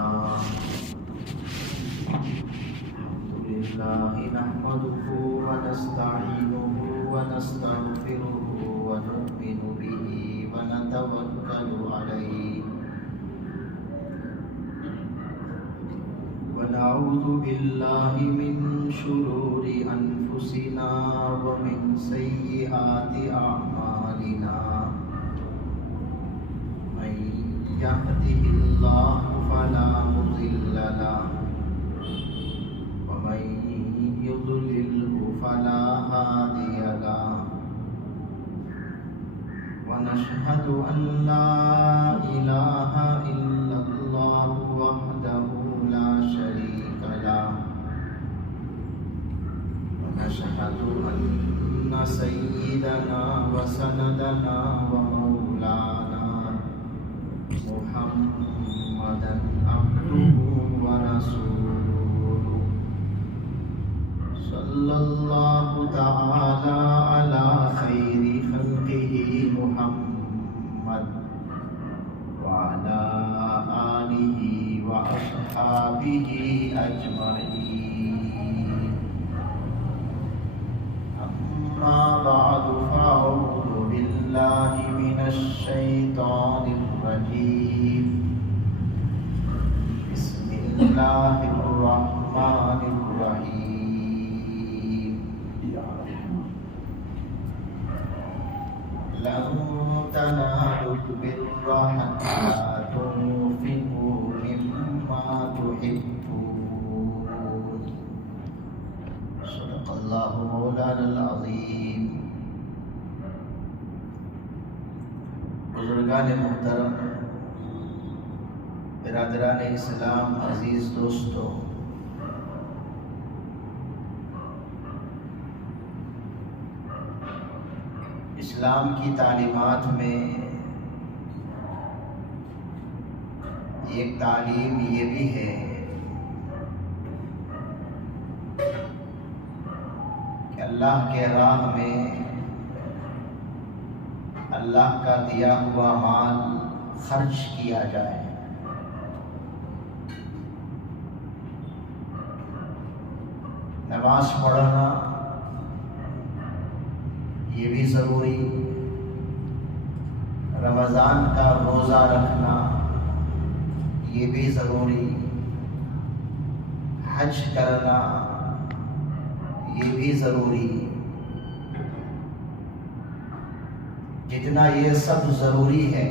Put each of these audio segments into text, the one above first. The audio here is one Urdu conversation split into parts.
الحمد لله نحمده ونستعينه ونستغفره ونؤمن به ونتوكل عليه ونعوذ بالله من شرور أنفسنا ومن سيئات أعمالنا من يهده الله فلا مضل له ومن يضلله فلا هادي له ونشهد أن لا إله إلا الله وحده لا شريك له ونشهد أن سيدنا وسندنا ومولانا محمدا عبده ورسوله صلى الله تعالى على خير خلقه محمد وعلى آله وأصحابه أجمعين أما بعد فأعوذ بالله من الشيطان الرجيم بسم الله الرحمن الرحيم لن تنالوا البر حتى تنفقوا مما تحبون صدق الله مولانا العظيم. بزرگان محترم، برادران اسلام، عزیز دوستو، اسلام کی تعلیمات میں ایک تعلیم یہ بھی ہے کہ اللہ کے راہ میں اللہ کا دیا ہوا مال خرچ کیا جائے. نماز پڑھنا یہ بھی ضروری، رمضان کا روزہ رکھنا یہ بھی ضروری، حج کرنا یہ بھی ضروری. جتنا یہ سب ضروری ہے،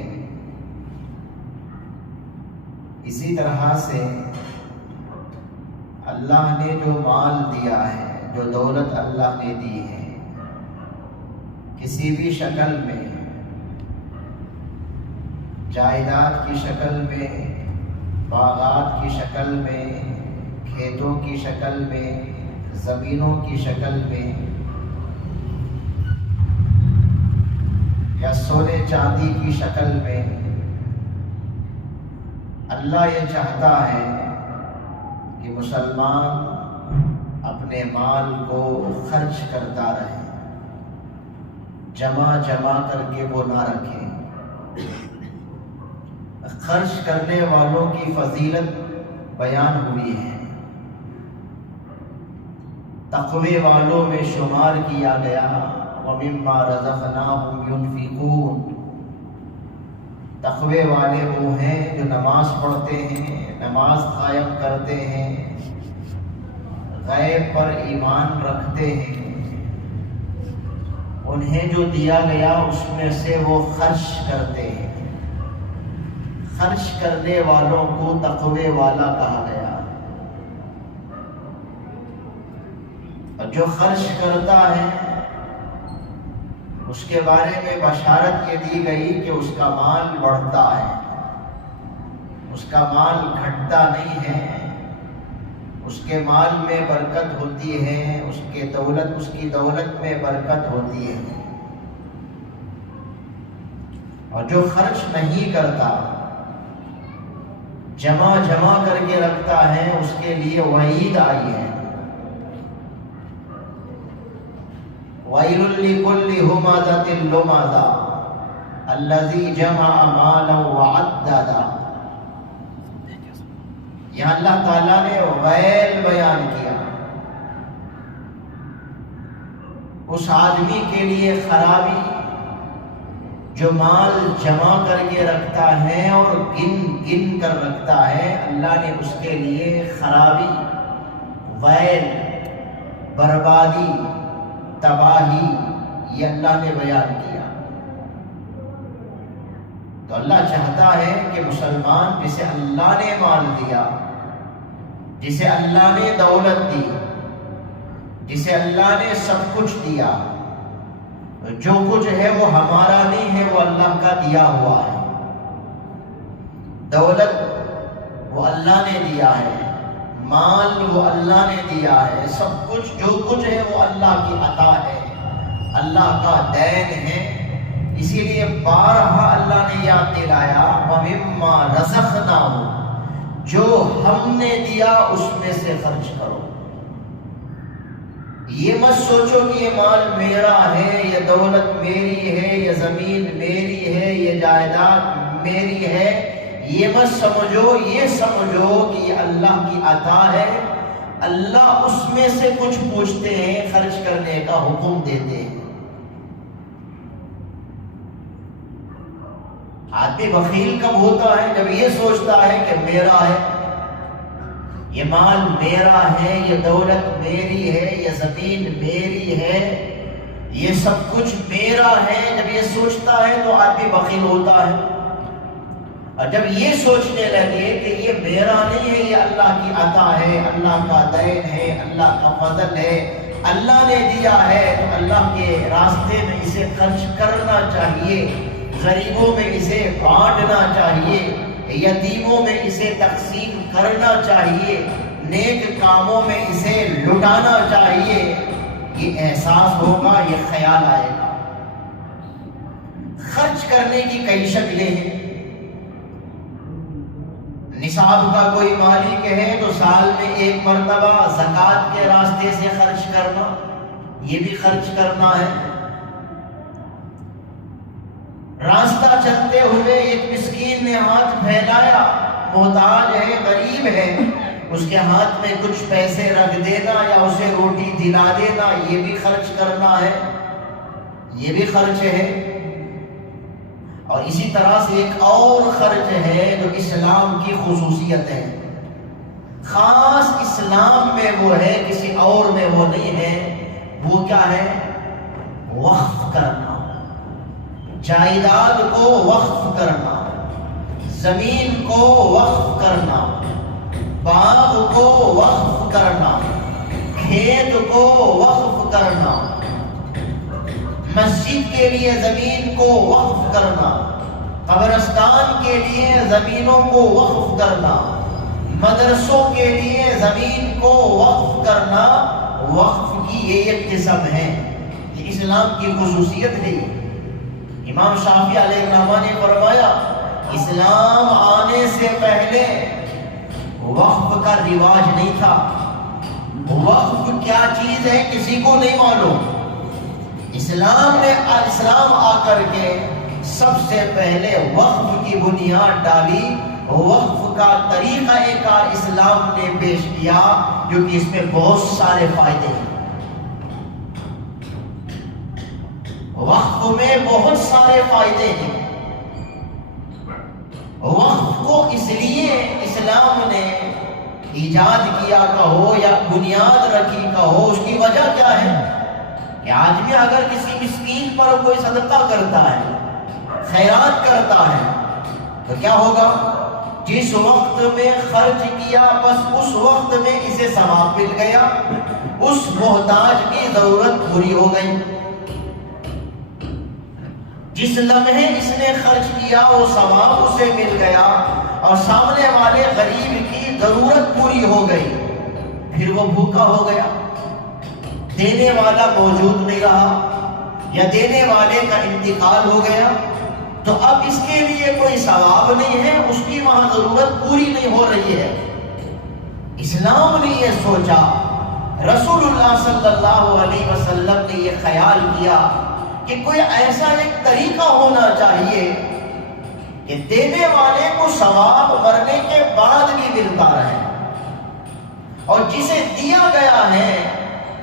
اسی طرح سے اللہ نے جو مال دیا ہے، جو دولت اللہ نے دی ہے، کسی بھی شکل میں، جائیداد کی شکل میں، باغات کی شکل میں، کھیتوں کی شکل میں، زمینوں کی شکل میں، یا سونے چاندی کی شکل میں، اللہ یہ چاہتا ہے کہ مسلمان اپنے مال کو خرچ کرتا رہے، جمع کر کے وہ نہ رکھے. خرچ کرنے والوں کی فضیلت بیان ہوئی ہے، تقوی والوں میں شمار کیا گیا. وَمِمَّا رَزَقْنَاهُمْ يُنْفِقُونَ. تقوی والے وہ ہیں جو نماز پڑھتے ہیں، نماز قائم کرتے ہیں، غیب پر ایمان رکھتے ہیں. انہیں جو دیا گیا اس میں سے وہ خرچ کرتے ہیں. خرچ کرنے والوں کو تقوی والا کہا گیا. اور جو خرچ کرتا ہے اس کے بارے میں بشارت یہ دی گئی کہ اس کا مال بڑھتا ہے، اس کا مال گھٹتا نہیں ہے، اس کے مال میں برکت ہوتی ہے، اس کی دولت میں برکت ہوتی ہے. اور جو خرچ نہیں کرتا، جمع کر کے رکھتا ہے، اس کے لیے وعید آئی ہے. وَيْلٌ لِكُلِّ هُمَزَةٍ لُمَزَةٍ الَّذِي جَمَعَ مَالًا وَعَدَّدَهُ. یہاں اللہ تعالیٰ نے ویل بیان کیا، اس آدمی کے لیے خرابی جو مال جمع کر کے رکھتا ہے اور گن گن کر رکھتا ہے، اللہ نے اس کے لیے خرابی، ویل، بربادی، تباہی یہ اللہ نے بیان کیا۔ تو اللہ چاہتا ہے کہ مسلمان جسے اللہ نے مال دیا، جسے اللہ نے دولت دی، جسے اللہ نے سب کچھ دیا، جو کچھ ہے وہ ہمارا نہیں ہے، وہ اللہ کا دیا ہوا ہے۔ دولت وہ اللہ نے دیا ہے، مال وہ اللہ نے دیا ہے، سب کچھ جو کچھ ہے وہ اللہ کی عطا ہے، اللہ کا دین ہے۔ اسی لیے بارہا اللہ نے یاد دلایا وَمِمَّا رَزَقْنَاهُمْ، جو ہم نے دیا اس میں سے خرچ کرو۔ یہ مت سوچو کہ یہ مال میرا ہے، یہ دولت میری ہے، یہ زمین میری ہے، یہ جائیداد میری ہے، یہ مت سمجھو، یہ سمجھو کہ یہ اللہ کی عطا ہے۔ اللہ اس میں سے کچھ پوچھتے ہیں، خرچ کرنے کا حکم دیتے ہیں۔ آدمی بخیل کب ہوتا ہے؟ جب یہ سوچتا ہے کہ میرا ہے، یہ مال میرا ہے، یہ دولت میری ہے، یہ زمین میری ہے، یہ سب کچھ میرا ہے۔ جب یہ سوچتا ہے تو آدمی بخیل ہوتا ہے۔ اور جب یہ سوچنے لگے کہ یہ میرا نہیں ہے، یہ اللہ کی عطا ہے، اللہ کا دین ہے، اللہ کا فضل ہے، اللہ نے دیا ہے، تو اللہ کے راستے میں اسے خرچ کرنا چاہیے، غریبوں میں اسے بانٹنا چاہیے، یتیموں میں اسے تقسیم کرنا چاہیے، نیک کاموں میں اسے لٹانا چاہیے۔ یہ احساس ہوگا، یہ خیال آئے گا۔ خرچ کرنے کی کئی شکلیں ہیں۔ نصاب کا کوئی مالک ہے تو سال میں ایک مرتبہ زکوٰۃ کے راستے سے خرچ کرنا، یہ بھی خرچ کرنا ہے۔ راستہ چلتے ہوئے ایک مسکین نے ہاتھ پھیلایا، محتاج ہے، غریب ہے، اس کے ہاتھ میں کچھ پیسے رکھ دینا یا اسے روٹی دلا دینا، یہ بھی خرچ کرنا ہے، یہ بھی خرچ ہے۔ اور اسی طرح سے ایک اور خرچ ہے جو اسلام کی خصوصیت ہے، خاص اسلام میں وہ ہے، کسی اور میں وہ نہیں ہے۔ وہ کیا ہے؟ وقف کرنا، جائیداد کو وقف کرنا، زمین کو وقف کرنا، باغ کو وقف کرنا، کھیت کو وقف کرنا، مسجد کے لیے زمین کو وقف کرنا، قبرستان کے لیے زمینوں کو وقف کرنا، مدرسوں کے لیے زمین کو وقف کرنا۔ وقف کی یہ ایک قسم ہے، یہ اسلام کی خصوصیت ہے۔ امام شافعی علیہ الرحمہ نے فرمایا اسلام آنے سے پہلے وقف کا رواج نہیں تھا۔ وقف کیا چیز ہے کسی کو نہیں معلوم۔ اسلام آ کر کے سب سے پہلے وقف کی بنیاد ڈالی، وقف کا طریقہ کار اسلام نے پیش کیا، جو کہ اس میں بہت سارے فائدے ہیں۔ وقف میں بہت سارے فائدے ہیں۔ وقف کو اس لیے اسلام نے ایجاد کیا کہو یا بنیاد رکھی کہو، اس کی وجہ کیا ہے کہ آدمی اگر کسی مسکین پر کوئی صدقہ کرتا ہے، خیرات کرتا ہے، تو کیا ہوگا؟ جس وقت میں خرچ کیا بس اس وقت میں اسے ثواب مل گیا، اس محتاج کی ضرورت پوری ہو گئی۔ جس لمحے اس نے خرچ کیا وہ ثواب اسے مل گیا اور سامنے والے غریب کی ضرورت پوری ہو گئی۔ پھر وہ بھوکا ہو گیا، دینے والا موجود نہیں رہا یا دینے والے کا انتقال ہو گیا، تو اب اس کے لیے کوئی ثواب نہیں ہے، اس کی وہاں ضرورت پوری نہیں ہو رہی ہے۔ اسلام نے یہ سوچا، رسول اللہ صلی اللہ علیہ وسلم نے یہ خیال کیا کہ کوئی ایسا ایک طریقہ ہونا چاہیے کہ دینے والے کو ثواب مرنے کے بعد بھی ملتا رہے۔ اور جسے دیا گیا ہے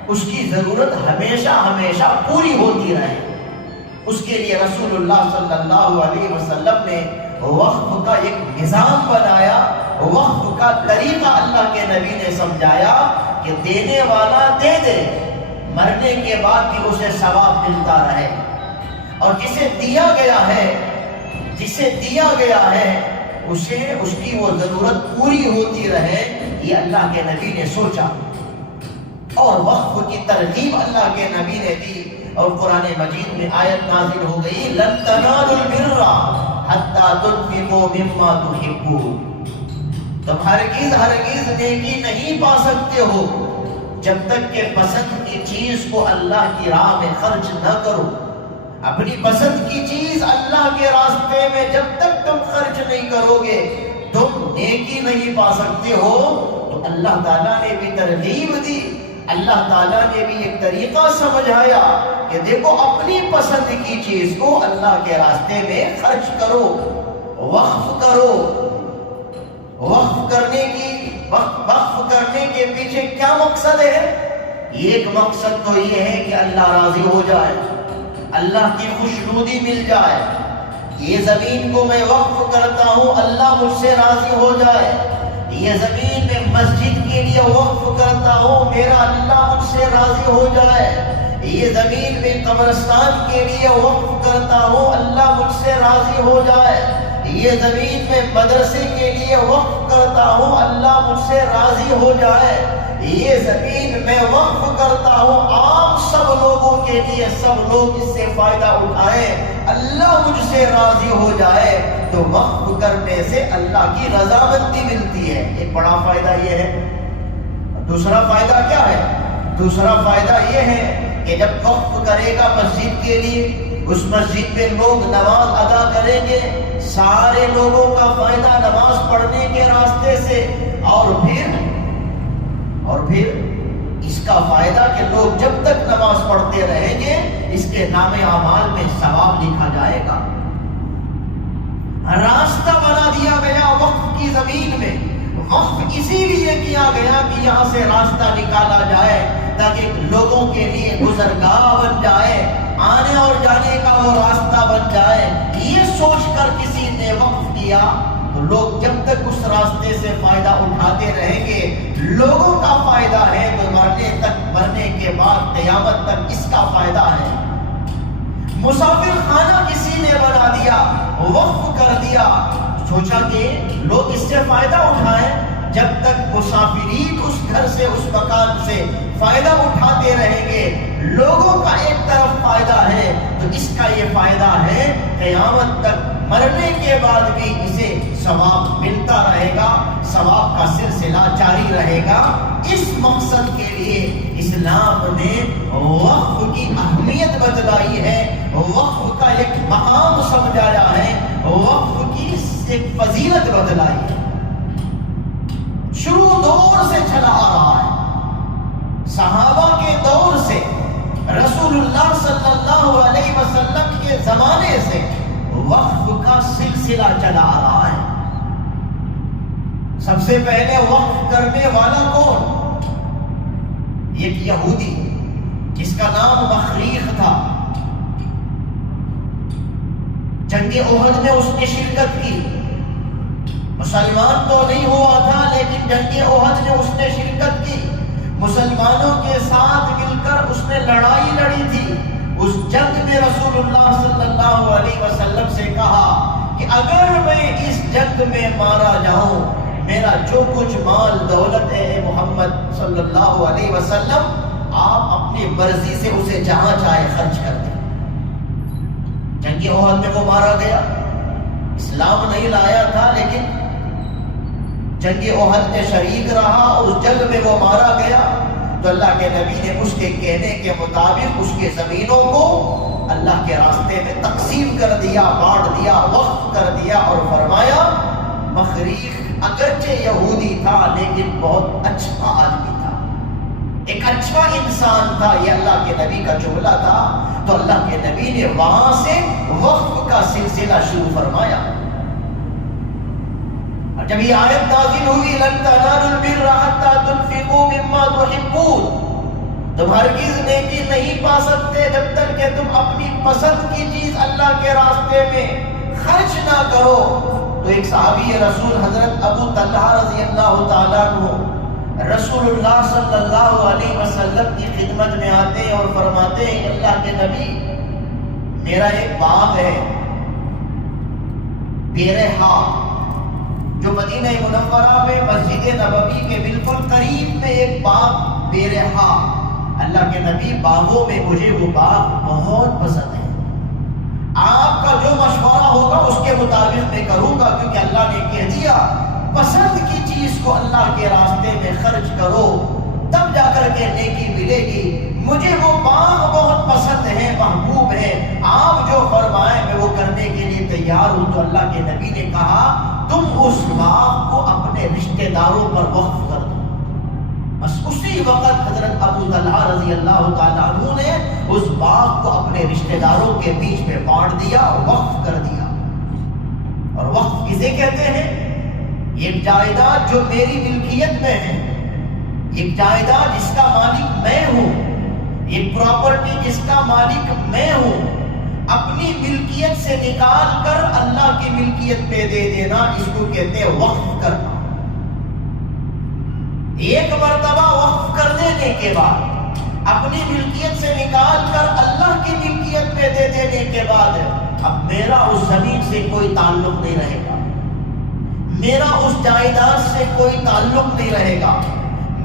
اس کی ضرورت ہمیشہ ہمیشہ پوری ہوتی رہے، اس کے لیے رسول اللہ صلی اللہ علیہ وسلم نے وقف کا ایک نظام بنایا، وقف کا طریقہ اللہ کے نبی نے سمجھایا کہ دینے والا دے دے، مرنے کے بعد بھی اسے ثواب ملتا رہے، اور جسے دیا گیا ہے اسے اس کی وہ ضرورت پوری ہوتی رہے، یہ اللہ کے نبی نے سوچا، اور وقف کی ترغیب اللہ کے نبی نے دی، اور قرآن مجید میں آیت نازل ہو گئی لن تنالوا البر حتی تنفقوا مما تحبون، تم ہرگز نیکی نہیں پا سکتے ہو جب تک کہ پسند کی چیز کو اللہ کی راہ میں خرچ نہ کرو، اپنی پسند کی چیز اللہ کے راستے میں جب تک تم خرچ نہیں کرو گے تم نیکی نہیں پا سکتے ہو۔ تو اللہ تعالیٰ نے بھی ترغیب دی، اللہ تعالیٰ نے بھی ایک طریقہ سمجھایا کہ دیکھو اپنی پسند کی چیز کو اللہ کے راستے میں خرچ کرو، وقف کرو۔ وقف کرنے کے پیچھے کیا مقصد ہے؟ ایک مقصد تو یہ ہے کہ اللہ راضی ہو جائے، اللہ کی خوشنودی مل جائے، یہ زمین کو میں وقف کرتا ہوں اللہ مجھ سے راضی ہو جائے، یہ زمین میں مسجد کے لیے وقف کرتا ہوں میرا اللہ مجھ سے راضی ہو جائے، یہ زمین میں قبرستان کے لیے وقف کرتا ہوں اللہ مجھ سے راضی ہو جائے، یہ زمین میں مدرسے کے لیے وقف کرتا ہوں اللہ مجھ سے راضی ہو جائے، یہ زمین میں وقف کرتا ہوں عام سب لوگوں کے لیے، سب لوگ اس سے فائدہ اٹھائیں، اللہ مجھ سے راضی ہو جائے، تو وقف کرنے سے اللہ کی رضامندی ملتی ہے۔ ایک بڑا فائدہ یہ ہے۔ دوسرا فائدہ کیا ہے؟ دوسرا فائدہ یہ ہے کہ جب وقف کرے گا مسجد کے لیے، اس مسجد میں لوگ نماز ادا کریں گے، سارے لوگوں کا فائدہ نماز پڑھنے کے راستے سے، اور پھر اس کا فائدہ کہ لوگ جب تک نماز پڑھتے رہیں گے اس کے نام اعمال میں ثواب لکھا جائے گا۔ راستہ بنا دیا گیا وقف کی زمین میں، وقف اسی لیے کیا گیا کہ یہاں سے راستہ نکالا جائے تاکہ لوگوں کے لیے گزرگاہ بن جائے، آنے اور جانے کا وہ راستہ بن جائے۔ یہ سوچ کر کسی نے وقف کیا تو لوگ جب تک اس راستے سے فائدہ اٹھاتے رہیں گے، لوگوں کا فائدہ ہے تو مرنے کے بعد قیامت تک اس کا فائدہ ہے۔ مسافر خانہ کسی نے بنا دیا، وقف کر دیا، سوچا کہ لوگ اس سے فائدہ اٹھائیں، جب تک مسافرین اس گھر سے اس مکان سے فائدہ اٹھاتے رہیں گے، لوگوں کا ایک طرف فائدہ ہے تو اس کا یہ فائدہ ہے قیامت تک، مرنے کے بعد بھی اسے ثواب ملتا رہے گا، ثواب کا سلسلہ جاری رہے گا۔ اس مقصد کے لیے اسلام نے وقف کی اہمیت بتلائی ہے، وقف کا ایک مقام سمجھایا ہے، وقف کی ایک فضیلت بتلائی ہے۔ شروع دور سے چلا آ رہا ہے، صحابہ کے دور سے، رسول اللہ صلی اللہ علیہ وسلم کے زمانے سے وقف کا سلسلہ چلا آ رہا ہے۔ سب سے پہلے وقف کرنے والا کون؟ ایک یہودی جس کا نام مخریخ تھا، جنگ احد میں اس نے شرکت کی، مسلمان تو نہیں ہوا تھا لیکن جنگ احد میں اس نے شرکت کی، مسلمانوں کے ساتھ مل کر اس نے لڑائی لڑی تھی۔ اس جنگ میں رسول اللہ صلی اللہ علیہ وسلم سے کہا کہ اگر میں اس جنگ میں مارا جاؤں، میرا جو کچھ مال دولت ہے اے محمد صلی اللہ علیہ وسلم، آپ اپنی مرضی سے اسے جہاں چاہے خرچ کر دیں۔ جنگ احد میں وہ مارا گیا، اسلام نہیں لایا تھا لیکن جنگ احد میں شریک رہا، اس جنگ میں وہ مارا گیا تو اللہ کے نبی نے اس کے کہنے کے مطابق اس کے زمینوں کو اللہ کے راستے میں تقسیم کر دیا، بانٹ دیا، وقف کر دیا، اور فرمایا مخریخ اگرچہ یہودی تھا لیکن بہت اچھا آدمی تھا، ایک اچھا انسان تھا، یہ اللہ کے نبی کا جملہ تھا، تو اللہ کے نبی نے وہاں سے وقف کا سلسلہ شروع فرمایا۔ اور جب یہ آیت نازل ہوئی لن تنالوا البر حتى تنفقوا مما تحبون، تم ہرگز نیکی نہیں پا سکتے جب تک کہ تم اپنی پسند کی چیز اللہ کے راستے میں خرچ نہ کرو۔ تو ایک صحابی رسول حضرت ابو طلحہ رضی اللہ تعالیٰ عنہ رسول اللہ صلی اللہ علیہ وسلم کی خدمت میں آتے ہیں اور فرماتے ہیں اللہ کے نبی، میرا ایک باغ ہے بیرحا، جو مدینہ منورہ میں مسجد نبوی کے بالکل قریب میں ایک باغ بیرحا، اللہ کے نبی باغوں میں مجھے وہ باغ بہت پسند ہے، آپ کا جو مشورہ ہوگا اس کے مطابق میں کروں گا، کیونکہ اللہ نے کہہ دیا پسند کی چیز کو اللہ کے راستے میں خرچ کرو تب جا کر کے نیکی ملے گی۔ مجھے وہ باغ بہت پسند ہے، محبوب ہے، آپ جو فرمائیں میں وہ کرنے کے لیے تیار ہوں۔ تو اللہ کے نبی نے کہا تم اس باغ کو اپنے رشتہ داروں پر وقف کر دو۔ بس اسی وقت حضرت ابو طلحہ رضی اللہ تعالیٰ عنہ نے اس باغ کو اپنے رشتہ داروں کے بیچ میں بانٹ دیا، وقف کر دیا۔ اور وقف کسے کہتے ہیں؟ ایک جائیداد جو میری ملکیت میں ہے، ایک جائیداد جس کا مالک میں ہوں، ایک پراپرٹی جس کا مالک میں ہوں، اپنی ملکیت سے نکال کر اللہ کی ملکیت پہ دے دینا، اس کو کہتے ہیں وقف کرنا۔ ایک مرتبہ وقف کر دینے کے بعد اپنی ملکیت سے نکال کر اللہ کی ملکیت پہ دے دینے کے بعد اب میرا اس زمین سے کوئی تعلق نہیں رہے گا، میرا اس جائیداد سے کوئی تعلق نہیں رہے گا،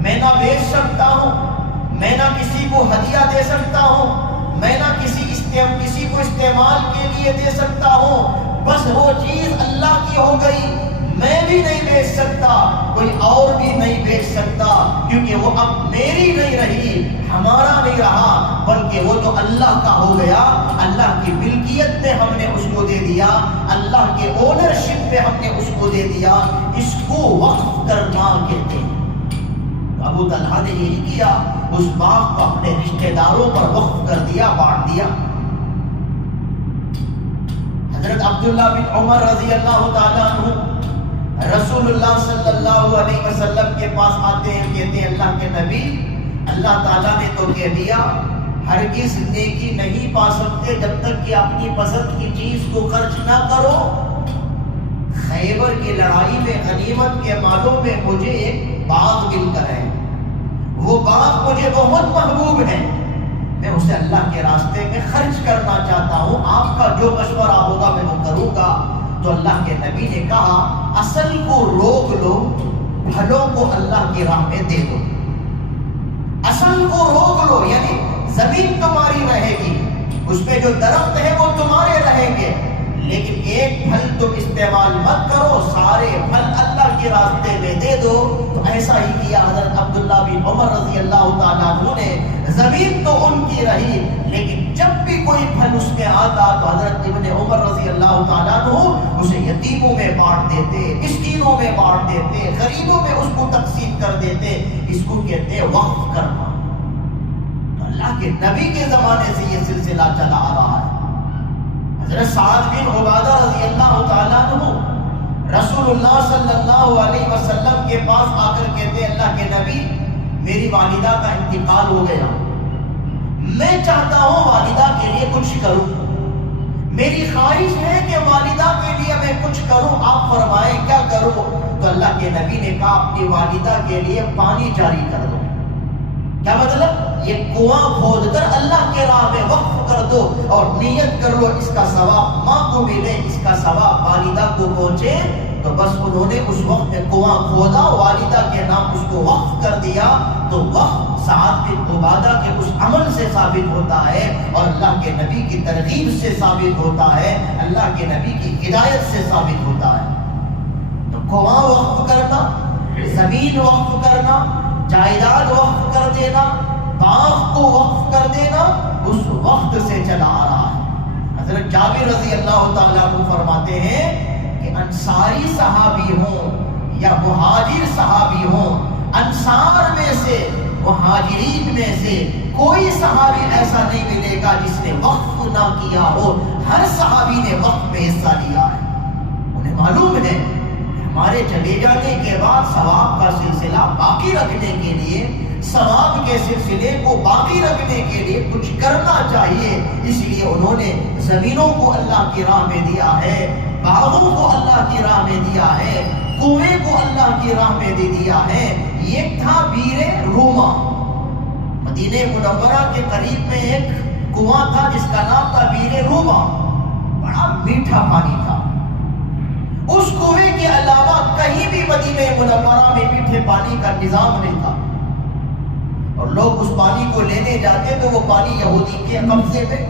میں نہ بیچ سکتا ہوں، میں نہ کسی کو ہدیہ دے سکتا ہوں، میں نہ کسی کو استعمال کے لیے دے سکتا ہوں، بس وہ چیز اللہ کی ہو گئی، میں بھی نہیں بیچ سکتا، کوئی اور بھی نہیں بیچ سکتا، کیونکہ وہ اب میری نہیں رہی، ہمارا نہیں رہا، بلکہ وہ تو اللہ کا ہو گیا، اللہ کی ملکیت میں ہم نے اس کو دے دیا، اللہ کے اونرشپ پہ ہم نے اس کو دے دیا، اس کو وقف کرنا کہتے ہیں۔ ابو طلحہ نے یہی کیا، اس باغ کو اپنے رشتہ داروں پر وقف کر دیا، بانٹ دیا۔ حضرت عبداللہ بن عمر رضی اللہ تعالیٰ عنہ رسول اللہ صلی اللہ علیہ وسلم کے پاس آتے ہیں، کہتے ہیں اللہ کے نبی، اللہ تعالیٰ نے تو کہہ دیا ہرگز نیکی نہیں پا سکتے جب تک کہ اپنی پسند کی چیز کو خرچ نہ کرو۔ خیبر کی لڑائی میں غنیمت کے مالوں میں مجھے ایک باغ مل کر ہے، وہ باغ مجھے بہت محبوب ہے، میں اسے اللہ کے راستے میں خرچ کرنا چاہتا ہوں، آپ کا جو مشورہ ہوگا میں وہ کروں گا۔ تو اللہ کے نبی نے کہا اصل کو روک لو، پھلوں کو اللہ کی راہ میں دے دو۔ اصل کو روک لو یعنی زمین تمہاری رہے گی، اس پہ جو درخت ہے وہ تمہارے رہیں گے، لیکن ایک پھل تم استعمال مت کرو، سارے پھل اللہ کے راستے میں دے دو۔ تو ایسا ہی کیا حضرت عبداللہ بن عمر رضی اللہ تعالیٰ عنہ نے، زمین تو ان کی رہی، لیکن جب بھی کوئی پھل اس میں آتا تو حضرت ابن عمر رضی اللہ تعالیٰ عنہ اسے یتیموں میں بانٹ دیتے، مسکینوں میں بانٹ دیتے، غریبوں میں اس کو تقسیم کر دیتے۔ اس کو کہتے ہیں وقف کرنا۔ تو اللہ کے نبی کے زمانے سے یہ سلسلہ چلا آ رہا ہے۔ حضرت سعد بن عبادہ رضی اللہ تعالیٰ عنہ رسول اللہ صلی اللہ علیہ وسلم کے پاس آ کر کہتے ہیں اللہ کے نبی، میری والدہ کا انتقال ہو گیا، میں چاہتا ہوں والدہ کے لیے کچھ کروں، میری خواہش ہے کہ والدہ کے لیے میں کچھ کروں، آپ فرمائیں کیا کروں؟ تو اللہ کے نبی نے کہا اپنی والدہ کے لیے پانی جاری کر دو۔ کیا مطلب؟ یہ کنواں کھود کر اللہ کے راہ میں وقف کر دو اور نیت کر لو اس کا ثواب ماں کو ملے، اس کا ثواب والدہ کو پہنچے۔ تو بس انہوں نے اس وقت میں کنواں کھودا، والدہ کے نام اس کو وقف کر دیا۔ تو وقف سعد بن عبادہ کے اس عمل سے ثابت ہوتا ہے اور اللہ کے نبی کی ترغیب سے ثابت ہوتا ہے، اللہ کے نبی کی ہدایت سے ثابت ہوتا ہے۔ تو کنواں وقف کرنا، زمین وقف کرنا، جائیداد وقف کر دینا، باغ کو وقف کر دینا، اس وقت سے چلا آ رہا ہے۔ حضرت جابر رضی اللہ تعالیٰ عنہ فرماتے ہیں کہ انصاری صحابی ہوں یا مہاجر صحابی ہوں، انصار میں سے مہاجرین میں سے کوئی صحابی ایسا نہیں ملے گا جس نے وقف نہ کیا ہو، ہر صحابی نے وقف میں حصہ لیا ہے۔ انہیں معلوم ہے ہمارے چلے جانے کے بعد ثواب کا سلسلہ باقی رکھنے کے لیے، ثواب کے سلسلے کو باقی رکھنے کے لیے کچھ کرنا چاہیے۔ اس لیے انہوں نے زمینوں کو اللہ کی راہ میں دیا ہے، باغوں کو اللہ کی راہ میں دیا ہے، کنویں کو اللہ کی راہ میں دے دیا ہے۔ یہ تھا بیر روما، مدینہ منورہ کے قریب میں ایک کنواں تھا جس کا نام تھا بیر روما، بڑا میٹھا پانی تھا۔ اس کنویں کے علاوہ کہیں بھی مدینہ منورہ میں میٹھے پانی کا نظام نہیں تھا، اور لوگ اس پانی کو لینے جاتے تو وہ پانی یہودی کے قبضے میں،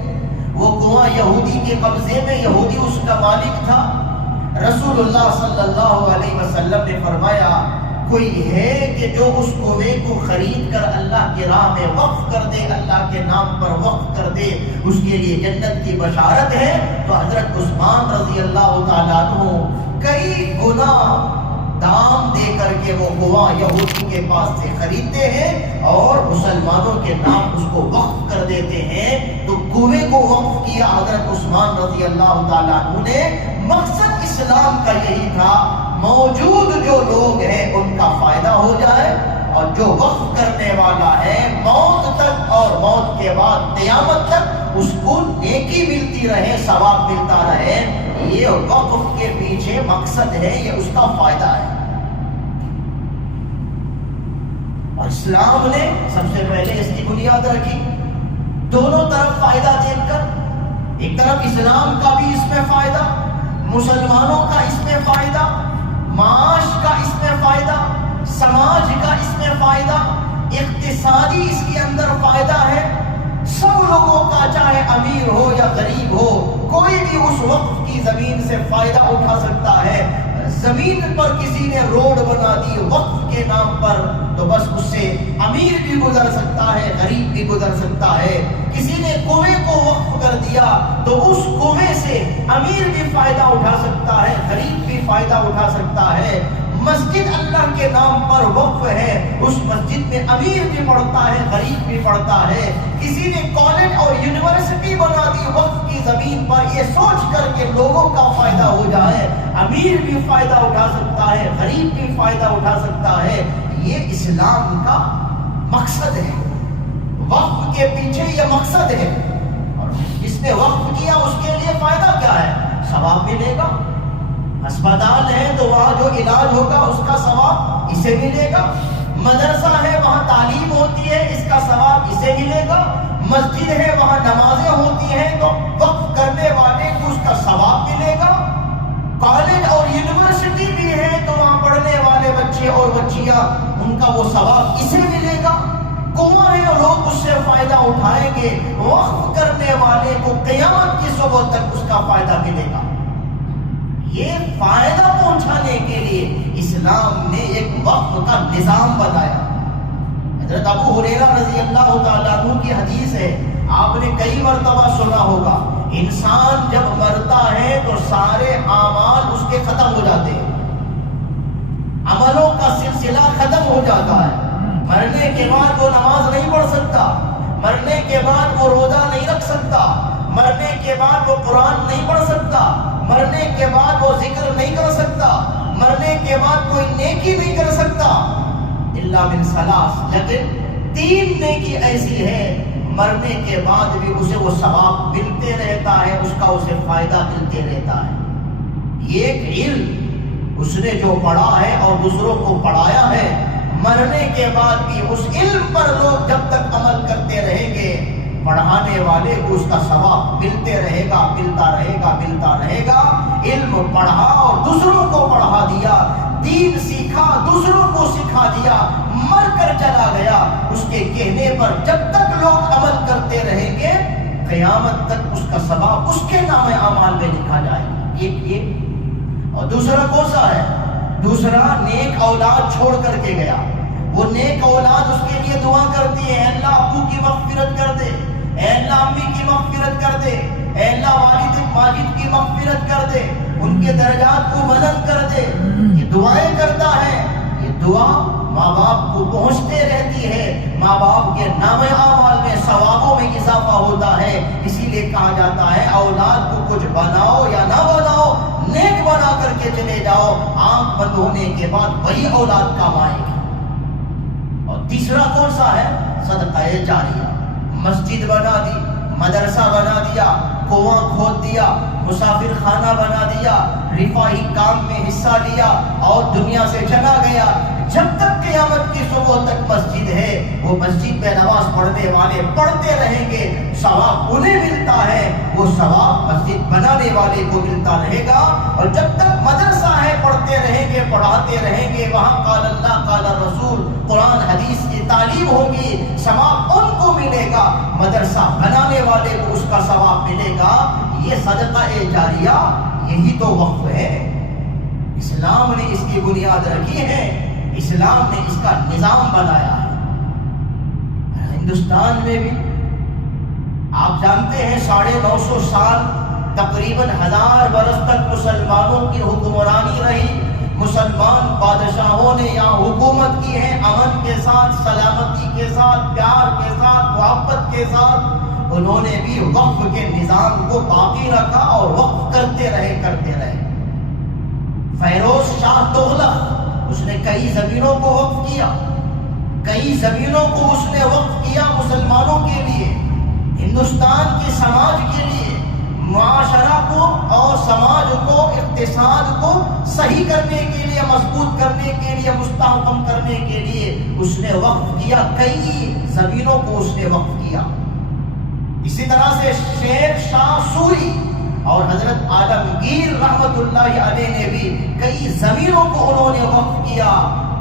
وہ کنواں یہودی کے قبضے میں، یہودی اس کا مالک تھا۔ رسول اللہ صلی اللہ علیہ وسلم نے فرمایا کوئی ہے کہ جو اس کنویں کو خرید کر اللہ کی راہ میں وقف کر دے، اللہ کے نام پر وقف کر دے، اس کے لیے جنت کی بشارت ہے۔ تو حضرت عثمان رضی اللہ تعالیٰ عنہ کئی گنا دام دے کر کے وہ کنواں یہودی کے پاس سے خریدتے ہیں اور مسلمانوں کے نام اس کو وقف کر دیتے ہیں۔ تو کنویں کو وقف کیا حضرت عثمان رضی اللہ تعالیٰ عنہ نے۔ مقصد اسلام کا یہی تھا، موجود جو لوگ ہیں ان کا فائدہ ہو جائے، اور جو وقف کرنے والا ہے موت تک اور موت کے بعد قیامت تک اس کو نیکی ملتی رہے، ثواب ملتا رہے۔ یہ وقف کے پیچھے مقصد ہے، یہ اس کا فائدہ ہے۔ اور اسلام نے سب سے پہلے اس کی بنیاد رکھی، دونوں طرف فائدہ دیکھ کر، ایک طرف اسلام کا بھی اس میں فائدہ، مسلمانوں کا اس میں فائدہ، معاش کا اس میں فائدہ، سماج کا اس میں فائدہ، اقتصادی اس کے اندر فائدہ ہے۔ سب لوگوں کا، چاہے امیر ہو یا غریب ہو، کوئی بھی اس وقف کی زمین سے فائدہ اٹھا سکتا ہے۔ زمین پر کسی نے روڈ بنا دی وقف کے نام پر تو بس اس سے امیر بھی گزر سکتا ہے، غریب بھی گزر سکتا ہے۔ کسی نے کنویں کو وقف کر دیا تو اس کنویں سے امیر بھی فائدہ اٹھا سکتا ہے، غریب بھی فائدہ اٹھا سکتا ہے۔ مسجد اللہ کے نام پر وقف ہے، اس مسجد میں امیر بھی پڑھتا ہے، غریب بھی پڑھتا ہے۔ کسی نے کالج اور یونیورسٹی بنا دی وقف کی زمین پر، یہ سوچ کر کہ لوگوں کا فائدہ ہو جائے، امیر بھی فائدہ اٹھا سکتا ہے، غریب بھی فائدہ اٹھا سکتا ہے۔ یہ اسلام کا مقصد ہے، وقف کے پیچھے یہ مقصد ہے۔ اور جس نے وقف کیا اس کے لیے فائدہ کیا ہے؟ ثواب ملے گا۔ ہسپتال ہے تو وہاں جو علاج ہوگا اس کا ثواب اسے ملے گا، مدرسہ ہے وہاں تعلیم ہوتی ہے اس کا ثواب اسے ملے گا، مسجد ہے وہاں نمازیں ہوتی ہیں تو وقف کرنے والے کو اس کا ثواب ملے گا، کالج اور یونیورسٹی بھی ہے تو وہاں پڑھنے والے بچے اور بچیاں ان کا وہ ثواب اسے ملے گا، کنواں ہے لوگ اس سے فائدہ اٹھائیں گے، وقف کرنے والے کو قیامت کی صبح تک اس کا فائدہ ملے گا۔ یہ فائدہ پہنچانے کے لیے اسلام نے ایک وقف کا نظام بنایا۔ حضرت ابو ہریرہ رضی اللہ تعالیٰ عنہ کی حدیث ہے، آپ نے کئی مرتبہ سنا ہوگا، انسان جب مرتا ہے تو سارے اعمال اس کے ختم ہو جاتے ہیں، عملوں کا سلسلہ ختم ہو جاتا ہے۔ مرنے کے بعد وہ نماز نہیں پڑھ سکتا، مرنے کے بعد وہ روزہ نہیں رکھ سکتا، مرنے کے بعد وہ قرآن نہیں پڑھ سکتا، مرنے کے بعد وہ ذکر نہیں کر سکتا، مرنے کے بعد کوئی نیکی نہیں کر سکتا الا من ثلاث۔ لیکن تین نیکی ایسی ہے مرنے کے بعد بھی اسے وہ ثواب ملتے رہتا ہے، اس کا اسے فائدہ ملتے رہتا ہے۔ یہ ایک علم اس نے جو پڑھا ہے اور دوسروں کو پڑھایا ہے، مرنے کے بعد بھی اس علم پر لوگ جب تک عمل کرتے رہیں گے، پڑھانے والے کو اس کا ثواب ملتے رہے گا، ملتا رہے گا، ملتا رہے گا۔ علم پڑھا اور دوسروں کو پڑھا دیا، دین سیکھا دوسروں کو سکھا دیا، مر کر چلا گیا، اس کے کہنے پر جب تک لوگ عمل کرتے رہیں گے قیامت تک اس کا ثواب اس کے نام اعمال میں لکھا جائے گا۔ یہ اور دوسرا کون سا ہے؟ دوسرا نیک اولاد چھوڑ کر کے گیا، وہ نیک اولاد اس کے لیے دعا کرتی ہے، اے اللہ ابو کی مغفرت کر دے، اے اللہ امی کی مغفرت کر دے، اے اللہ والد ماجد کی مغفرت کر دے، ان کے درجات کو بلند کر دے۔ یہ دعائیں کرتا ہے، یہ دعا ماں باپ کو پہنچتے رہتی ہے، ماں باپ کے نام اعمال میں ثوابوں میں اضافہ ہوتا ہے۔ اسی لیے کہا جاتا ہے اولاد کو کچھ بناؤ یا نہ بناؤ، نیک بنا کر کے چلے جاؤ، آنکھ بند ہونے کے بعد وہی اولاد کام آئے گی۔ اور تیسرا کون سا ہے؟ صدقہ جاریہ، مسجد بنا دی، مدرسہ بنا دیا، کنواں کھود دیا، مسافر خانہ بنا دیا، رفاہی کام میں حصہ لیا اور دنیا سے چلا گیا۔ جب تک قیامت کی صبح تک مسجد ہے، وہ مسجد میں نماز پڑھنے والے پڑھتے رہیں گے، ثواب انہیں ملتا ہے، وہ ثواب مسجد بنانے والے کو ملتا رہے گا۔ اور جب تک مدرسہ ہے، پڑھتے رہیں گے، پڑھاتے رہیں گے، وہاں قال اللہ قال رسول، قرآن حدیث کی تعلیم ہوگی، ثواب ان کو ملے گا، مدرسہ بنانے والے کو اس کا ثواب ملے گا۔ یہ صدقہ جاریہ، یہی تو وقف ہے۔ اسلام نے اس کی بنیاد رکھی ہے، اسلام نے اس کا نظام بنایا ہے۔ ہندوستان میں بھی آپ جانتے ہیں 950 سال تقریباً 1000 برس تک مسلمانوں کی حکمرانی رہی، مسلمان بادشاہوں نے یہاں حکومت کی ہے، امن کے ساتھ، سلامتی کے ساتھ، پیار کے ساتھ، محبت کے ساتھ۔ انہوں نے بھی وقف کے نظام کو باقی رکھا اور وقف کرتے رہے۔ فیروز شاہ تغلق، اس نے کئی زمینوں کو وقف کیا، کئی زمینوں کو اس نے وقف کیا مسلمانوں کے لیے، ہندوستان کے سماج کے لیے، معاشرہ کو اور سماج کو، اقتصاد کو صحیح کرنے کے لیے، مضبوط کرنے کے لیے، مستحکم کرنے کے لیے اس نے وقف کیا، کئی زمینوں کو اس نے وقف کیا۔ اسی طرح سے شیر شاہ سوری اور حضرت عالمگیر رحمت اللہ علیہ نے بھی کئی زمینوں کو انہوں نے وقف کیا۔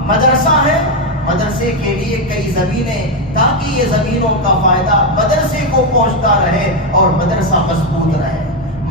مدرسہ ہے، مدرسے کے لیے کئی زمینیں، تاکہ یہ زمینوں کا فائدہ مدرسے کو پہنچتا رہے اور مدرسہ مضبوط رہے۔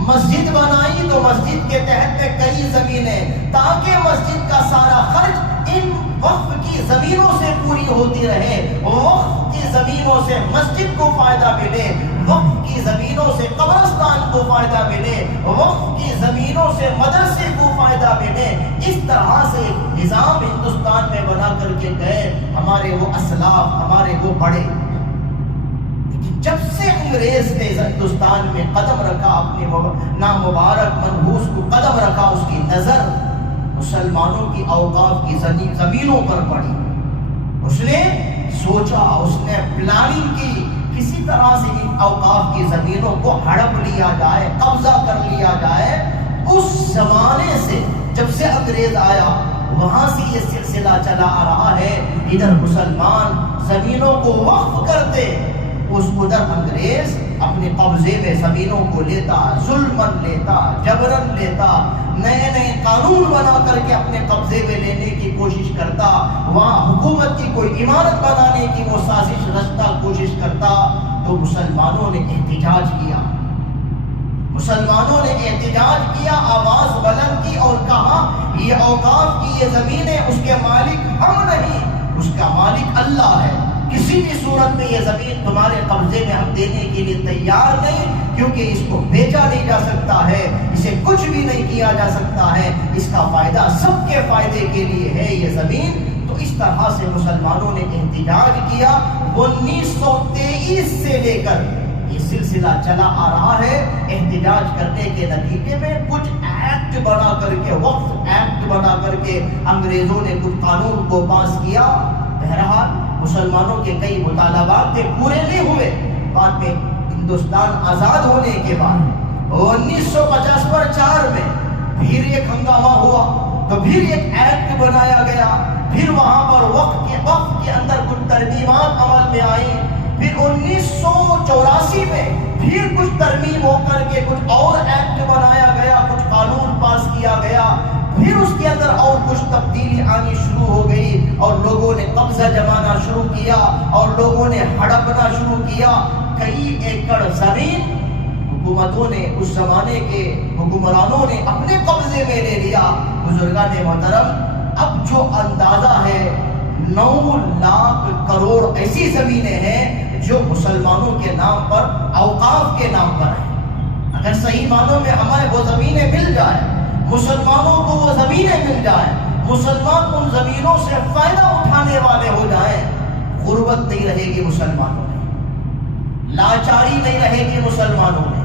مسجد بنائی تو مسجد کے تحت میں کئی زمینیں، تاکہ مسجد کا سارا خرچ ان وقف کی زمینوں سے پوری ہوتی رہے، وقف کی زمینوں سے مسجد کو فائدہ ملے، وقف کی زمینوں سے قبرستان کو فائدہ ملے، وقف کی زمینوں سے مدرسے کو فائدہ ملے۔ اس طرح سے نظام ہندوستان میں بنا کر کے گئے ہمارے وہ اسلاف، ہمارے وہ بڑے۔ جب سے انگریز نے ہندوستان میں قدم رکھا، اپنے نامبارک منحوس کو قدم رکھا، اس کی نظر مسلمانوں کی اوقاف کی زمینوں پر پڑی۔ اس نے سوچا، اس نے پلاننگ کی، کسی طرح سے ان اوقاف کی زمینوں کو ہڑپ لیا جائے، قبضہ کر لیا جائے۔ اس زمانے سے جب سے انگریز آیا، وہاں سے یہ سلسلہ چلا آ رہا ہے۔ ادھر مسلمان زمینوں کو وقف کرتے، ادھر انگریز اپنے قبضے میں زمینوں کو لیتا، ظلمن لیتا، جبرن لیتا، نئے نئے قانون بنا کر کے اپنے قبضے میں لینے کی کوشش کرتا، وہاں حکومت کی کوئی عمارت بنانے کی وہ سازش رچتا، کوشش کرتا۔ تو مسلمانوں نے احتجاج کیا، مسلمانوں نے احتجاج کیا، آواز بلند کی اور کہا یہ اوقاف کی یہ زمینیں اس کے مالک ہم نہیں، اس کا مالک اللہ ہے۔ کسی بھی صورت میں یہ زمین تمہارے قبضے میں ہم دینے کے لیے تیار نہیں، کیونکہ اس کو بیچا نہیں جا سکتا ہے، اسے کچھ بھی نہیں کیا جا سکتا ہے، اس کا فائدہ سب کے فائدے کے لیے ہے یہ زمین۔ تو اس طرح سے مسلمانوں نے احتجاج کیا۔ 1923 سے لے کر یہ سلسلہ چلا آ رہا ہے۔ احتجاج کرنے کے نتیجے میں کچھ ایکٹ بنا کر کے، وقف ایکٹ بنا کر کے انگریزوں نے کچھ قانون کو پاس کیا۔ بہرحال مسلمانوں کے کئی مطالبات تھے، پورے نہیں ہوئے۔ بعد میں ہندوستان آزاد ہونے کے بعد 1950 میں پھر ایک ہنگامہ ہوا، تو پھر ایک ایکٹ بنایا گیا، پھر وہاں پر وقف کے اندر کچھ ترمیمات عمل میں آئی۔ پھر 1984 میں پھر کچھ ترمیم ہو کر کے کچھ اور ایکٹ بنایا گیا، کچھ قانون پاس کیا گیا۔ پھر اس کے اندر اور کچھ تبدیلی آنی شروع ہو گئی، اور لوگوں نے قبضہ جمانا شروع کیا، اور لوگوں نے ہڑپنا شروع کیا۔ کئی ایکڑ زمین حکومتوں نے، اس زمانے کے حکمرانوں نے اپنے قبضے میں لے لیا۔ بزرگان محترم، اب جو اندازہ ہے 9 لاکھ کروڑ ایسی زمینیں ہیں جو مسلمانوں کے نام پر، اوقاف کے نام پر ہیں۔ اگر صحیح معنوں میں ہمیں وہ زمینیں مل جائیں، مسلمانوں کو وہ زمینیں مل جائیں، مسلمان ان زمینوں سے فائدہ اٹھانے والے ہو جائیں، غربت نہیں رہے گی مسلمانوں میں، لاچاری نہیں رہے گی مسلمانوں میں،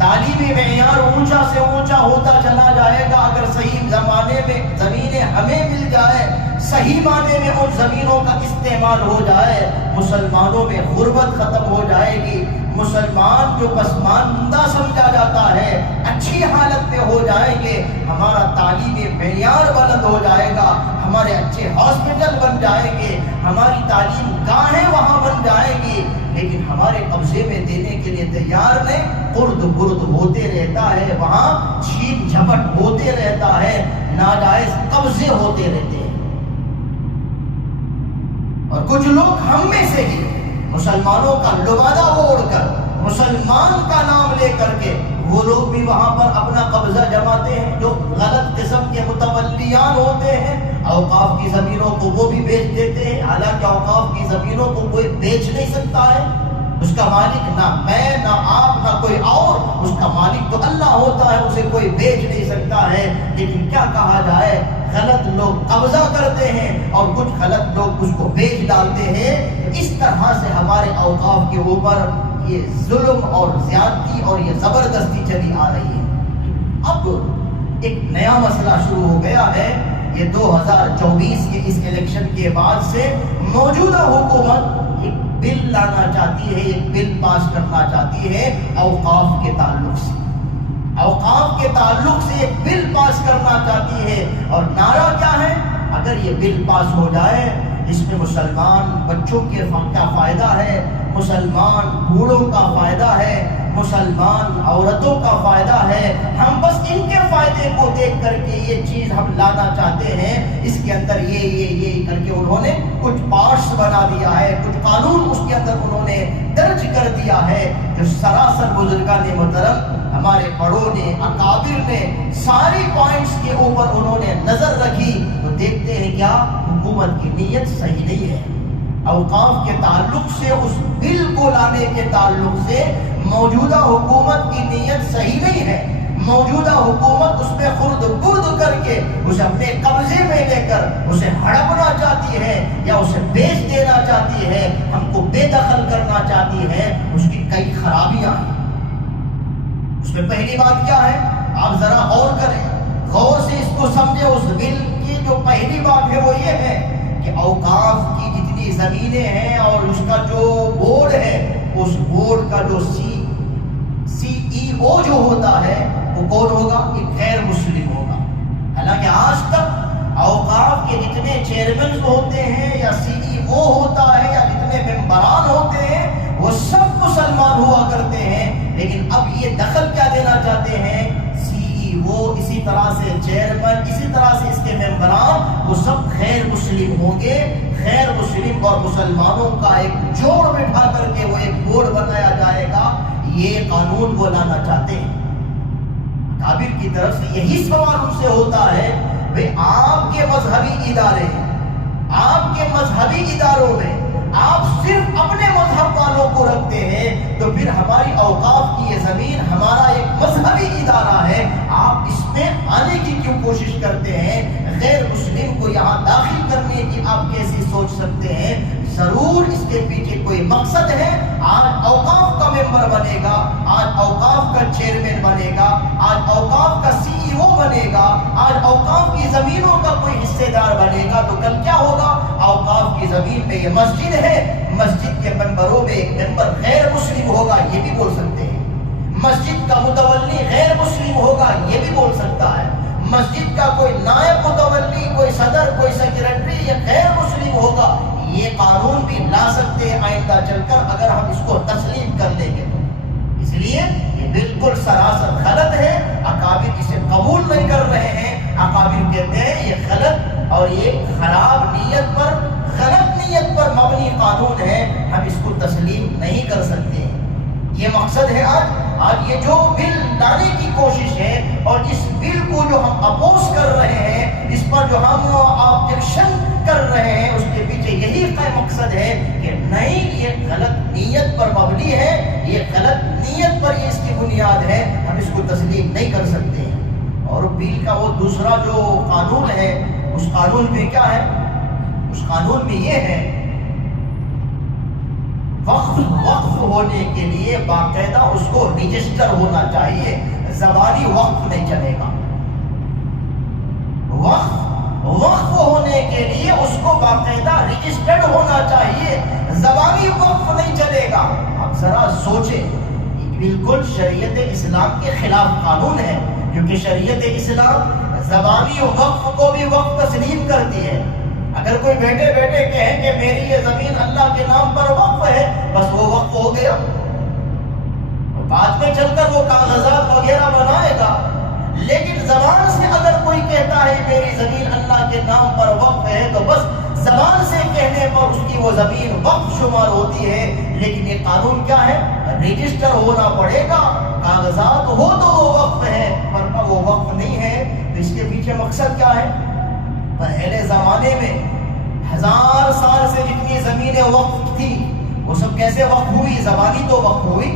تعلیمی معیار اونچا سے اونچا ہوتا چلا جائے گا اگر صحیح زمانے میں زمینیں ہمیں مل جائے، صحیح معنی میں ان زمینوں کا استعمال ہو جائے، مسلمانوں میں غربت ختم ہو جائے گی، مسلمان جو پسماندہ سمجھا جاتا ہے اچھی حالت میں ہو جائیں گے، ہمارا تعلیمی معیار بلند ہو جائے گا، ہمارے اچھے ہاسپٹل بن جائیں گے، ہماری تعلیم گاہیں وہاں بن جائیں گی، لیکن ہمارے قبضے میں دینے کے لیے تیار نہیں، خرد برد ہوتے رہتا ہے، وہاں چھین جھپٹ ہوتے رہتا ہے، ناجائز قبضے ہوتے رہتے ہیں۔ اور کچھ لوگ ہم میں سے ہی مسلمانوں کا لبادہ اوڑھ کر مسلمان کا نام لے کر کے وہ لوگ بھی وہاں پر اپنا قبضہ جماتے ہیں، جو غلط قسم کے متولیان ہوتے ہیں، اوقاف کی زمینوں کو وہ بھی بیچ دیتے ہیں، حالانکہ اوقاف کی زمینوں کو کوئی بیچ نہیں سکتا ہے، اس کا مالک نہ میں نہ آپ نہ کوئی اور، اس کا مالک تو اللہ ہوتا ہے، اسے کوئی بیچ نہیں سکتا ہے، لیکن کیا کہا جائے، غلط لوگ قبضہ کرتے ہیں اور کچھ غلط لوگ اس کو بیچ ڈالتے ہیں۔ اس طرح سے ہمارے اوقاف کے اوپر یہ ظلم اور زیادتی اور یہ زبردستی چلی آ رہی ہے۔ اب ایک نیا مسئلہ شروع ہو گیا ہے، یہ 2024 کے اس الیکشن کے بعد سے موجودہ حکومت ایک بل لانا چاہتی ہے، ایک بل پاس کرنا چاہتی ہے اوقاف کے تعلق سے، اوقاف کے تعلق سے ایک بل پاس کرنا چاہتی ہے، اور نعرہ کیا ہے، اگر یہ بل پاس ہو جائے اس میں مسلمان بچوں کے کا فائدہ ہے، مسلمان بوڑھوں کا فائدہ ہے، مسلمان عورتوں کا فائدہ ہے، ہم بس ان کے فائدے کو دیکھ کر کے یہ چیز ہم لانا چاہتے ہیں، اس کے اندر یہ کر کے انہوں نے کچھ پارٹس بنا دیا ہے، کچھ قانون اس کے اندر انہوں نے درج کر دیا ہے، جو سراسر بزرگان محترم ہمارے بڑوں نے اکابر نے ساری پوائنٹس کے اوپر انہوں نے نظر رکھی، تو دیکھتے ہیں کیا حکومت کی نیت صحیح نہیں ہے، اوقاف کے تعلق سے اس بل کو لانے کے تعلق سے موجودہ حکومت کی نیت صحیح نہیں ہے، موجودہ حکومت اس میں خرد برد کر کے اسے اپنے قبضے میں لے کر اسے ہڑپنا چاہتی ہے یا اسے بیچ دینا چاہتی ہے، ہم کو بے دخل کرنا چاہتی ہے، اس کی کئی خرابیاں ہیں۔ اس میں پہلی بات کیا ہے، آپ ذرا غور کریں، غور سے اس کو سمجھیں، اس بل کی جو پہلی بات ہے وہ یہ ہے کہ اوقاف کی جتنی زمینیں ہیں اور اس کا جو بورڈ ہے، اس بورڈ کا جو سی ای او جو ہوتا ہے وہ کون ہوگا، ایک غیر مسلم ہوگا۔ حالانکہ آج تک اوقاف کے جتنے چیئرمین ہوتے ہیں یا سی ای او ہوتا ہے یا جتنے ممبران ہوتے ہیں وہ سب مسلمان ہوا کرتے ہیں، لیکن اب یہ دخل کیا دینا چاہتے ہیں، سی ای او اسی طرح سے چیئرمین اسی طرح سے اس کے ممبران وہ سب غیر مسلم ہوں گے، غیر مسلم اور مسلمانوں کا ایک جوڑ بٹھا کر کے وہ ایک بورڈ بنایا جائے گا، یہ قانون وہ لانا چاہتے ہیں۔ اکابر کی طرف سے یہی سوال ان سے ہوتا ہے، بھئی آپ کے مذہبی ادارے ہیں، آپ کے مذہبی اداروں میں آپ صرف اپنے مذہب والوں کو رکھتے ہیں، تو پھر ہماری اوقاف کی یہ زمین ہمارا ایک مذہبی ادارہ ہے، آپ اس میں آنے کی کیوں کوشش کرتے ہیں، غیر مسلم کو یہاں داخل کرنے کی آپ کیسی سوچ سکتے ہیں؟ ضرور اس کے پیچھے کوئی مقصد ہے، آج اوقاف کا ممبر بنے گا، آج اوقاف کا چیئرمین بنے گا، آج اوقاف کا سی ای او بنے گا، آج اوقاف کی زمینوں کا کوئی حصے دار بنے گا، تو کل کیا ہوگا، اوقاف کی زمین پہ یہ مسجد ہے، مسجد کے ممبروں میں ایک ممبر غیر مسلم ہوگا، یہ بھی بول سکتے ہیں، مسجد کا متولی غیر مسلم ہوگا، یہ بھی بول سکتا ہے، مسجد کا کوئی نائب متولی، کوئی صدر، کوئی سیکریٹری یہ غیر مسلم ہوگا، یہ قانون بھی لا سکتے ہیں آئندہ چل کر اگر ہم اس کو تسلیم کر لیں گے تو۔ اس لیے یہ بالکل سراسر غلط ہے، اکابر اسے قبول نہیں کر رہے ہیں، اکابر کہتے ہیں یہ غلط اور یہ خراب نیت پر، غلط نیت پر مبنی قانون ہے، ہم اس کو تسلیم نہیں کر سکتے۔ یہ مقصد ہے آج یہ جو بل لانے کی کوشش ہے اور اس بل کو جو ہم اپوز کر رہے ہیں، اس پر جو ہم آبجیکشن کر رہے ہیں، اس کے پیچھے یہی مقصد ہے کہ نہیں، یہ غلط نیت پر مبنی ہے، یہ غلط نیت پر یہ اس کی بنیاد ہے، ہم اس کو تسلیم نہیں کر سکتے ہیں۔ اور بل کا وہ دوسرا جو قانون ہے، اس قانون میں کیا ہے، اس قانون میں یہ ہے وقف ہونے کے لیے باقاعدہ اس کو رجسٹر ہونا چاہیے، زبانی وقف نہیں چلے گا۔ وقف ہونے کے لیے اس کو باقاعدہ رجسٹرڈ ہونا چاہیے، زبانی وقف نہیں چلے گا۔ اب ذرا سوچیں، بالکل شریعت اسلام کے خلاف قانون ہے، کیونکہ شریعت اسلام زبانی وقف کو بھی وقف تسلیم کرتی ہے۔ اگر کوئی بیٹھے بیٹھے کہے کہ میری یہ زمین اللہ کے نام پر وقف ہے، بس وہ وقف ہو گیا، بعد میں چل کر وہ کاغذات وغیرہ بنائے گا۔ لیکن زبان سے اگر کوئی کہتا ہے میری زمین اللہ کے نام پر وقف ہے، تو بس زبان سے کہنے پر اس کی وہ زمین وقف شمار ہوتی ہے۔ لیکن یہ قانون کیا ہے؟ رجسٹر ہونا پڑے گا، کاغذات ہو تو وہ وقف ہے، ورنہ وہ وقف نہیں ہے۔ تو اس کے پیچھے مقصد کیا ہے؟ پہلے زمانے میں 1000 سال سے جتنی زمینیں وقف تھی وہ سب کیسے وقف ہوئی؟ زبانی تو وقف ہوئی۔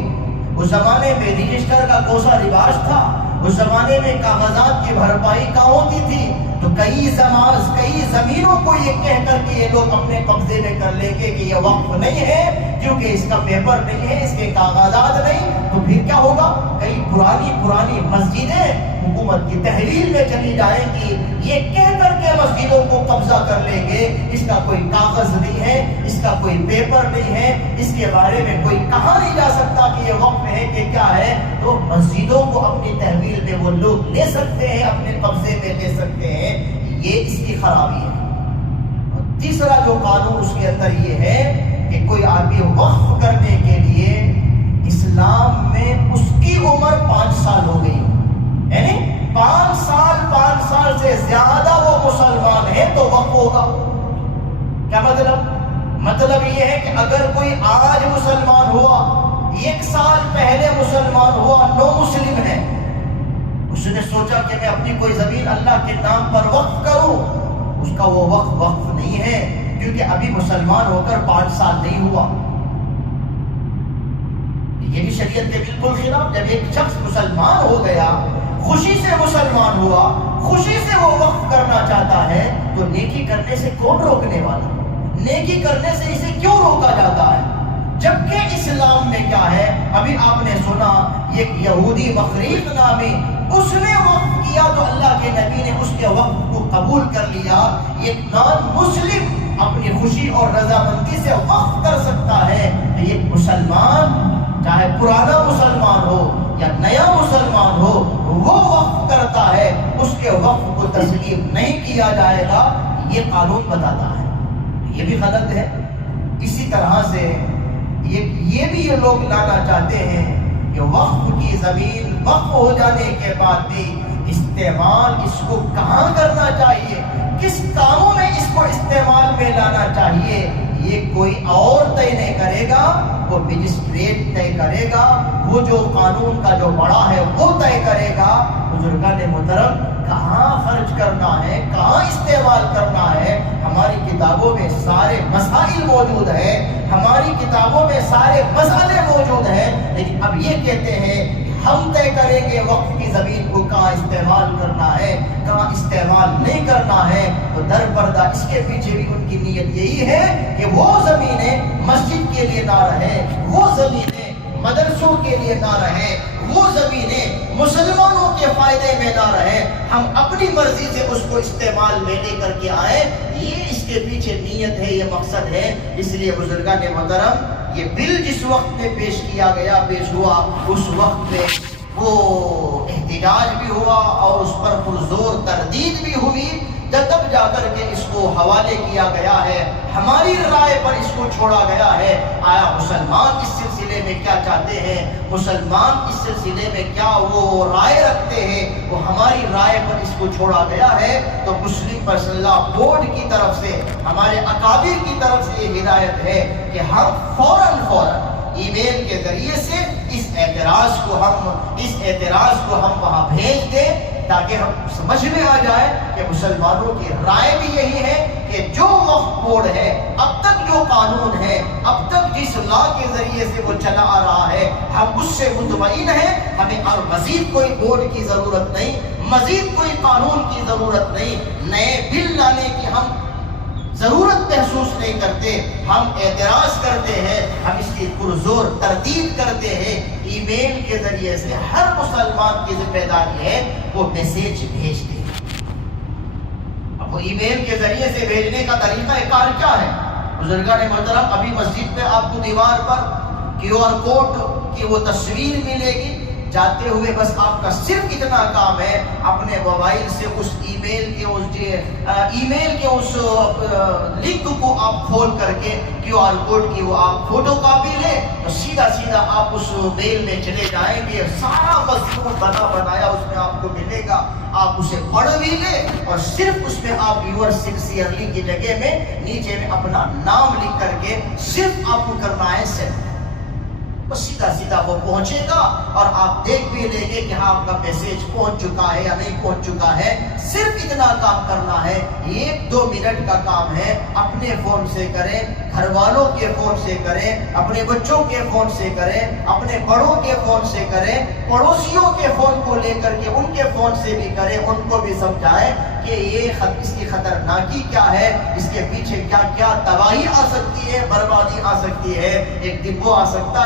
اس زمانے میں رجسٹر کا کوسا رواج تھا، اس زمانے میں کاغذات کی بھرپائی کہاں ہوتی تھی؟ تو کئی زمینوں کو یہ کہہ کر کے یہ لوگ اپنے قبضے میں کر لیں گے کہ یہ وقف نہیں ہے، کیونکہ اس کا پیپر نہیں ہے، اس کے کاغذات نہیں۔ تو پھر کیا ہوگا؟ کئی پرانی مسجدیں حکومت کی تحویل میں چلی جائیں گی، یہ کہہ کر کے مسجدوں کو قبضہ کر لیں گے اس کا کوئی کاغذ نہیں ہے، اس کا کوئی پیپر نہیں ہے، اس کے بارے میں کوئی کہا نہیں جا سکتا کہ یہ وقف ہے کہ کیا ہے۔ تو مسجدوں کو اپنی تحویل میں وہ لوگ لے سکتے ہیں، اپنے قبضے میں لے سکتے ہیں، یہ اس کی خرابی ہے۔ اور تیسرا جو قانون اس کے اندر یہ ہے کہ کوئی آدمی وقف کرنے کے لیے اسلام میں اس کی عمر 5 سال ہو گئی، یعنی 5 سال سے زیادہ وہ مسلمان ہے تو وقف ہوگا۔ کیا مطلب یہ ہے کہ اگر کوئی آج مسلمان ہوا، 1 سال پہلے مسلمان ہوا، نو مسلم ہے، اس نے سوچا کہ میں اپنی کوئی زمین اللہ کے نام پر وقف کروں، اس کا وہ وقف نہیں ہے، کیونکہ ابھی مسلمان ہو کر 5 سال نہیں ہوا۔ یہ بھی شریعت کے بالکل خلاف۔ جب ایک شخص مسلمان ہو گیا، خوشی سے مسلمان ہوا، خوشی سے وہ وقف کرنا چاہتا ہے، تو نیکی کرنے سے کون روکنے والا؟ نیکی کرنے سے اسے کیوں روکا جاتا ہے؟ جبکہ اسلام میں کیا ہے؟ ابھی آپ نے سنا ایک یہودی مخریق نامی، اس نے وقف کیا تو اللہ کے نبی نے اس کے وقف کو قبول کر لیا۔ ایک نان مسلم اپنی خوشی اور رضامندی سے وقف کر سکتا ہے، تو یہ مسلمان چاہے پرانا مسلمان ہو یا نیا مسلمان ہو، وہ وقف کرتا ہے، اس کے وقف کو تسلیم نہیں کیا جائے گا، یہ قانون بتاتا ہے۔ یہ بھی غلط ہے۔ اسی طرح سے یہ بھی یہ لوگ لانا چاہتے ہیں کہ وقف کی زمین وقف ہو جانے کے بعد بھی استعمال اس کو کہاں کرنا چاہیے، کس کاموں میں اس کو استعمال میں لانا چاہیے، یہ کوئی اور طے نہیں کرے گا، وہ مجسٹریٹ طے کرے گا، وہ جو قانون کا جو بڑا ہے وہ طے کرے گا۔ بزرگان محترم، کہاں خرچ کرنا ہے، کہاں استعمال کرنا ہے، ہماری کتابوں میں سارے مسائل موجود ہیں، ہماری کتابوں میں سارے مسئلے موجود ہیں، لیکن اب یہ کہتے ہیں ہم طے کریں گے وقف کی زمین کو کہاں استعمال کرنا ہے، کہاں استعمال نہیں کرنا ہے۔ تو در پردہ اس کے پیچھے بھی ان کی نیت یہی ہے کہ وہ زمینیں مسجد کے لیے نہ رہے، وہ زمینیں مدرسوں کے لیے نہ رہے، وہ زمینیں مسلمانوں کے فائدے میں نہ رہے، ہم اپنی مرضی سے اس کو استعمال میں لے کر کے آئے۔ یہ اس کے پیچھے نیت ہے، یہ مقصد ہے۔ اس لیے بزرگان محترم، یہ بل جس وقت میں پیش کیا گیا، پیش ہوا، اس وقت میں وہ احتجاج بھی ہوا اور اس پر پرزور تردید بھی ہوئی، تب جا کر کے اس کو حوالے کیا گیا ہے، ہماری رائے پر اس کو چھوڑا گیا ہے۔ آیا مسلمان اس سلسلے میں کیا چاہتے ہیں، مسلمان اس سلسلے میں کیا وہ رائے رکھتے ہیں، وہ ہماری رائے پر اس کو چھوڑا گیا ہے۔ تو مسلم پرسنل لا بورڈ کی طرف سے، ہمارے اکابر کی طرف سے یہ ہدایت ہے کہ ہم فوراً ای میل کے ذریعے سے اس اعتراض کو ہم وہاں بھیج دیں، تاکہ ہم سمجھ میں آ جائے کہ مسلمانوں کی رائے بھی یہی ہے کہ جو وقف بورڈ ہے، اب تک جو قانون ہے، اب تک جس لا کے ذریعے سے وہ چلا آ رہا ہے، ہم اس سے مطمئن ہیں، ہمیں اور مزید کوئی بورڈ کی ضرورت نہیں، مزید کوئی قانون کی ضرورت نہیں، نئے بل لانے کی ہم ضرورت محسوس نہیں کرتے، ہم اعتراض کرتے ہیں، ہم اس کی پرزور تردید کرتے ہیں۔ ای میل کے ذریعے سے ہر مسلمان کی ذمہ داری ہے وہ میسیج بھیج دے۔ اب وہ ای میل کے ذریعے سے بھیجنے کا طریقہ کار کیا ہے؟ بزرگان محترم، ابھی مسجد میں آپ کو دیوار پر QR کوڈ کی وہ تصویر ملے گی، جاتے ہوئے بس آپ کا صرف اتنا کام ہے اپنے موبائل سے اس ای میل کے اس لنک کو آپ کھول کر کے QR کوڈ کی وہ آپ فوٹو کاپی لیں تو سیدھا آپ اس میل میں چلے جائیں گے، سارا مضمون بنایا اس میں آپ کو ملے گا، آپ اسے پڑھ بھی لیں اور صرف اس میں آپ یور سنسیئرلی کی جگہ میں نیچے میں اپنا نام لکھ کر کے صرف آپ کو کرنا ہے سینڈ، بس سیدھا وہ پہنچے گا اور آپ دیکھ بھی لیں گے کہ ہاں آپ کا میسیج پہنچ چکا ہے یا نہیں پہنچ چکا ہے۔ صرف اتنا کام کرنا ہے، 1-2 منٹ کا کام ہے، اپنے فون سے کریں، گھر والوں کے فون سے کریں، اپنے بچوں کے فون سے کریں، اپنے بڑوں کے فون سے کریں، پڑوسیوں کے فون کو لے کر کے ان کے فون سے بھی کریں، ان کو بھی سمجھائیں کہ یہ اس کی خطرناکی کیا ہے، اس کے پیچھے کیا تباہی آ سکتی ہے، بربادی آ سکتی ہے، ایک دن وہ آ سکتا ہے